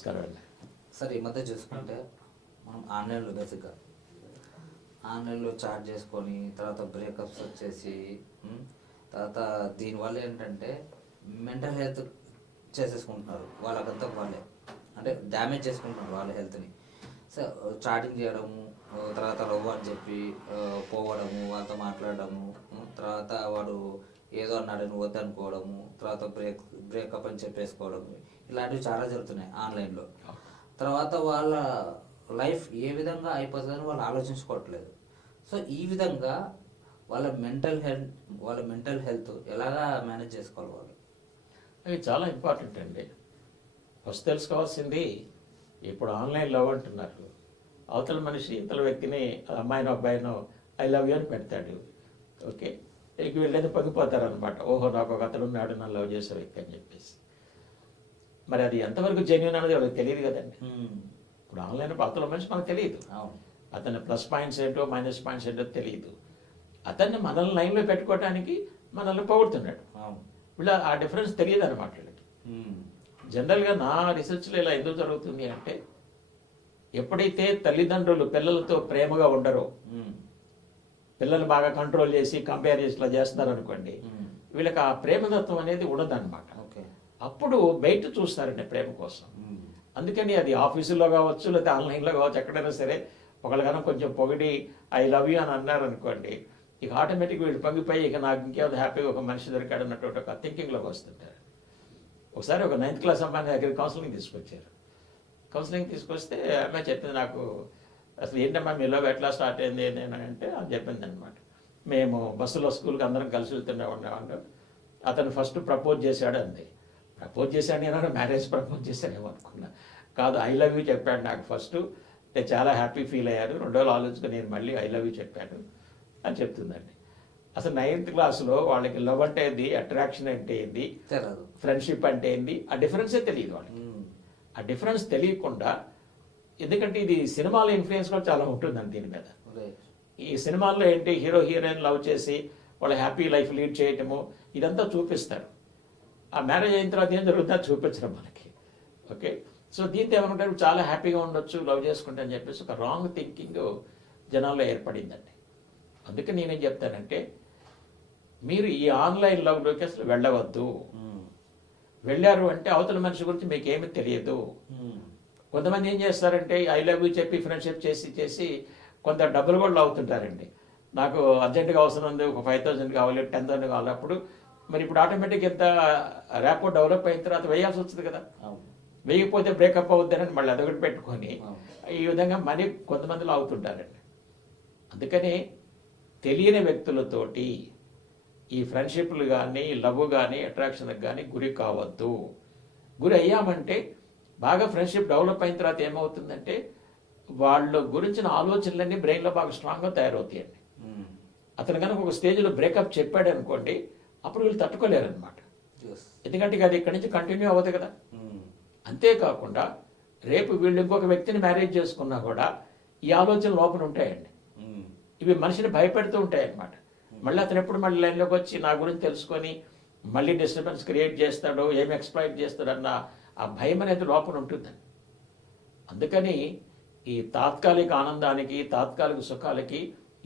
నమస్కారం అండి. సార్ ఈ మధ్య చూసుకుంటే మనం ఆన్లైన్లో బేసిక్గా ఆన్లైన్లో చాట్ చేసుకొని తర్వాత బ్రేకప్స్ వచ్చేసి తర్వాత దీనివల్ల ఏంటంటే మెంటల్ హెల్త్ చేసేసుకుంటున్నారు వాళ్ళకంతా వాళ్ళే, అంటే డ్యామేజ్ చేసుకుంటున్నారు వాళ్ళ హెల్త్ని. సో చాటింగ్ చేయడము, తర్వాత లవ్ అని చెప్పి పోవడము, వాళ్ళతో మాట్లాడడము, తర్వాత వాడు ఏదో అన్నాడని వద్దనుకోవడము, తర్వాత బ్రేకప్ అని చెప్పేసుకోవడము, ఇలాంటివి చాలా జరుగుతున్నాయి ఆన్లైన్లో. తర్వాత వాళ్ళ లైఫ్ ఏ విధంగా అయిపోతుందని వాళ్ళు ఆలోచించుకోవట్లేదు. సో ఈ విధంగా వాళ్ళ మెంటల్ హెల్త్ ఎలాగా మేనేజ్ చేసుకోవాలి వాళ్ళు? అవి చాలా ఇంపార్టెంట్ అండి. ఫస్ట్ తెలుసుకోవాల్సింది, ఇప్పుడు ఆన్లైన్ లవ్ అంటున్నారు. అవతల మనిషి ఇతర వ్యక్తిని, అమ్మాయినో అబ్బాయినో ఐ లవ్ యూ అని పెడతాడు. ఓకే, ఇక వీళ్ళేదో పగిపోతారనమాట. ఓహో, నాకు ఒక అతడు ఉన్నాడు నన్ను లవ్ చేసే వ్యక్తి అని చెప్పేసి. మరి అది ఎంతవరకు జెన్యున్ అనేది వాళ్ళకి తెలియదు కదండి. ఇప్పుడు ఆన్లైన్ అవతల మనిషి మనకు తెలియదు, అతని ప్లస్ పాయింట్స్ ఏంటో మైనస్ పాయింట్స్ ఏంటో తెలియదు. అతన్ని మనల్ని లైన్లో పెట్టుకోవడానికి మనల్ని పొగుడుతున్నాడు. వీళ్ళ ఆ డిఫరెన్స్ తెలియదు అనమాట వీళ్ళకి. జనరల్గా నా రీసెర్చ్లో ఇలా ఎందుకు జరుగుతుంది అంటే, ఎప్పుడైతే తల్లిదండ్రులు పిల్లలతో ప్రేమగా ఉండరో, పిల్లలు బాగా కంట్రోల్ చేసి కంపేర్ చేసి ఇలా చేస్తున్నారు అనుకోండి, వీళ్ళకి ఆ ప్రేమతత్వం అనేది ఉండదన్నమాట. అప్పుడు బయట చూస్తారండి ప్రేమ కోసం. అందుకని అది ఆఫీసులో కావచ్చు, లేకపోతే ఆన్లైన్లో కావచ్చు, ఎక్కడైనా సరే ఒకళ్ళకన్నా కొంచెం పొగిడి ఐ లవ్ యూ అని అన్నారు అనుకోండి, ఇక ఆటోమేటిక్గా వీళ్ళు పొంగిపోయి ఇక నాకు ఇంకేదో హ్యాపీగా ఒక మనిషి దొరికాడు అన్నటువంటి ఒక థింకింగ్లోకి వస్తుంటారు. ఒకసారి ఒక 9th క్లాస్ అమ్మాయిని దగ్గర కౌన్సిలింగ్ తీసుకొచ్చారు. కౌన్సిలింగ్ తీసుకొస్తే అమ్మాయి చెప్పింది, నాకు అసలు ఏంటమ్మా మీ లవ్ ఎట్లా స్టార్ట్ అయింది నేను అంటే అని చెప్పింది అనమాట. మేము బస్సులో స్కూల్కి అందరం కలిసి వెళ్తూనే ఉండేవాళ్ళం. అతను ఫస్ట్ ప్రపోజ్ చేశాడు అంది. ప్రపోజ్ చేశాడు నేను మ్యారేజ్ ప్రపోజ్ చేశానేమో అనుకున్నా. కాదు, ఐ లవ్ యూ చెప్పాడు నాకు ఫస్ట్. నేను చాలా హ్యాపీ ఫీల్ అయ్యాను. 2 రోజులు ఆలోచించుకొని నేను మళ్ళీ ఐ లవ్ యూ చెప్పాను అని చెప్తుందండి. అసలు 9th క్లాస్లో వాళ్ళకి లవ్ అంటే ఏంది, అట్రాక్షన్ అంటే ఏంది, ఫ్రెండ్షిప్ అంటే ఏంది, ఆ డిఫరెన్సే తెలియదు వాళ్ళకి. ఆ డిఫరెన్స్ తెలియకుండా, ఎందుకంటే ఇది సినిమాల ఇన్ఫ్లుయెన్స్ కూడా చాలా ఉంటుందండి దీని మీద. ఈ సినిమాల్లో ఏంటి, హీరో హీరోయిన్ లవ్ చేసి వాళ్ళ హ్యాపీ లైఫ్ లీడ్ చేయటము ఇదంతా చూపిస్తారు. ఆ మ్యారేజ్ అయిన తర్వాత ఏం జరుగుతుందో చూపించడం మనకి. ఓకే, సో దీంతో ఏమనుకుంటారు, చాలా హ్యాపీగా ఉండొచ్చు లవ్ చేసుకుంటే అని చెప్పేసి ఒక రాంగ్ థింకింగ్ జనాల్లో ఏర్పడిందండి. అందుకే నేనేం చెప్తానంటే, మీరు ఈ ఆన్లైన్ లవ్లోకి అసలు వెళ్ళవద్దు. వెళ్ళారు అంటే అవతల మనిషి గురించి మీకు ఏమీ తెలియదు. కొంతమంది ఏం చేస్తారంటే ఐ లవ్ యూ చెప్పి ఫ్రెండ్షిప్ చేసి కొంత డబ్బులు కూడా అవుతుంటారండి. నాకు అర్జెంటుగా అవసరం ఉంది, ఒక 5,000 కావాలి, 10,000 కావాలి. అప్పుడు మరి ఇప్పుడు ఆటోమేటిక్ ఎంత ర్యాపో డెవలప్ అయిన తర్వాత వేయాల్సి వస్తుంది కదా. వేయకపోతే బ్రేకప్ అవుద్దని మళ్ళీ అదొకటి పెట్టుకొని ఈ విధంగా మనీ కొంతమందిలో అవుతుంటారండి. అందుకని తెలియని వ్యక్తులతోటి ఈ ఫ్రెండ్షిప్లు కానీ లవ్ కానీ అట్రాక్షన్కి కానీ గురి కావద్దు. గురి అయ్యామంటే బాగా ఫ్రెండ్షిప్ డెవలప్ అయిన తర్వాత ఏమవుతుందంటే, వాళ్ళ గురించిన ఆలోచనలన్నీ బ్రెయిన్లో బాగా స్ట్రాంగ్గా తయారవుతాయండి. అతను కనుక ఒక స్టేజ్లో బ్రేకప్ చెప్పాడు అనుకోండి, అప్పుడు వీళ్ళు తట్టుకోలేరు అనమాట. ఎందుకంటే అది ఇక్కడి నుంచి కంటిన్యూ అవ్వదు కదా. అంతేకాకుండా రేపు వీళ్ళు ఇంకొక వ్యక్తిని మ్యారేజ్ చేసుకున్నా కూడా ఈ ఆలోచనలు లోపల ఉంటాయండి. ఇవి మనిషిని భయపెడుతూ ఉంటాయి అన్నమాట. మళ్ళీ అతను ఎప్పుడు మళ్ళీ లైన్లోకి వచ్చి నా గురించి తెలుసుకొని మళ్ళీ డిస్టర్బెన్స్ క్రియేట్ చేస్తాడో, ఏమి ఎక్స్ప్లాయిట్ చేస్తాడన్న ఆ భయం అనేది లోపల ఉంటుందండి. అందుకని ఈ తాత్కాలిక ఆనందానికి, తాత్కాలిక సుఖాలకి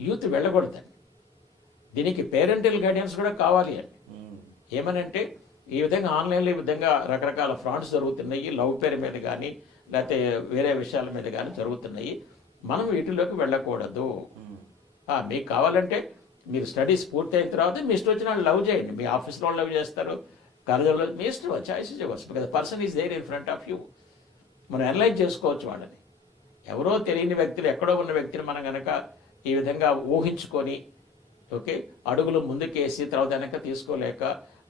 యూత్ వెళ్ళకూడదండి. దీనికి పేరెంటల్ గైడెన్స్ కూడా కావాలి అండి. ఏమనంటే, ఈ విధంగా ఆన్లైన్లో ఈ విధంగా రకరకాల ఫ్రాడ్స్ జరుగుతున్నాయి, లవ్ పేరు మీద కానీ లేకపోతే వేరే విషయాల మీద కానీ జరుగుతున్నాయి. మనం వీటిలోకి వెళ్ళకూడదు. మీకు కావాలంటే మీరు స్టడీస్ పూర్తి అయిన తర్వాత మీ ఇష్టం వచ్చిన లవ్ చేయండి. మీ ఆఫీస్లో లవ్ చేస్తారు, కాలేజీలో మీ ఇష్టం, చాయిస్ ఇవ్వచ్చు. Because person is there in front of you. మనం అనలైజ్ చేసుకోవచ్చు వాళ్ళని. ఎవరో తెలియని వ్యక్తులు, ఎక్కడో ఉన్న వ్యక్తిని మనం కనుక ఈ విధంగా ఊహించుకొని, ఓకే, అడుగులు ముందుకేసి తర్వాత వెనక తీసుకోలేక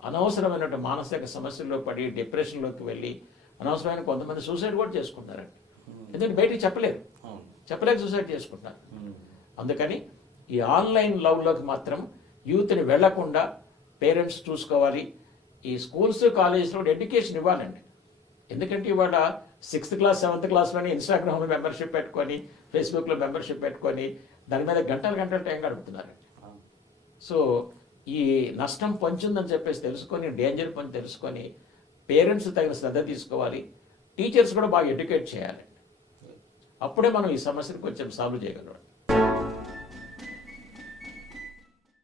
అనవసరమైనటువంటి మానసిక సమస్యల్లో పడి డిప్రెషన్లోకి వెళ్ళి అనవసరమైన కొంతమంది సూసైడ్ కూడా చేసుకుంటారండి. ఎందుకంటే బయటికి చెప్పలేక సూసైడ్ చేసుకుంటారు. అందుకని ఈ ఆన్లైన్ లవ్లోకి మాత్రం యూత్ని వెళ్లకుండా పేరెంట్స్ చూసుకోవాలి. ఈ స్కూల్స్ కాలేజెస్లో ఎడ్యుకేషన్ ఇవ్వాలండి. ఎందుకంటే ఇవాళ 6th క్లాస్ 7th క్లాస్లోనే ఇన్స్టాగ్రామ్లో మెంబర్షిప్ పెట్టుకొని, ఫేస్బుక్లో మెంబర్షిప్ పెట్టుకొని దాని మీద గంటలు టైం గడుపుతున్నారండి. సో ఈ నష్టం పొంచుందని చెప్పేసి తెలుసుకొని, డేంజర్ పని తెలుసుకొని పేరెంట్స్ తగిన శ్రద్ధ తీసుకోవాలి. టీచర్స్ కూడా బాగా ఎడ్యుకేట్ చేయాలి. అప్పుడే మనం ఈ సమస్యను కొంచెం సాల్వ్ చేయగలం.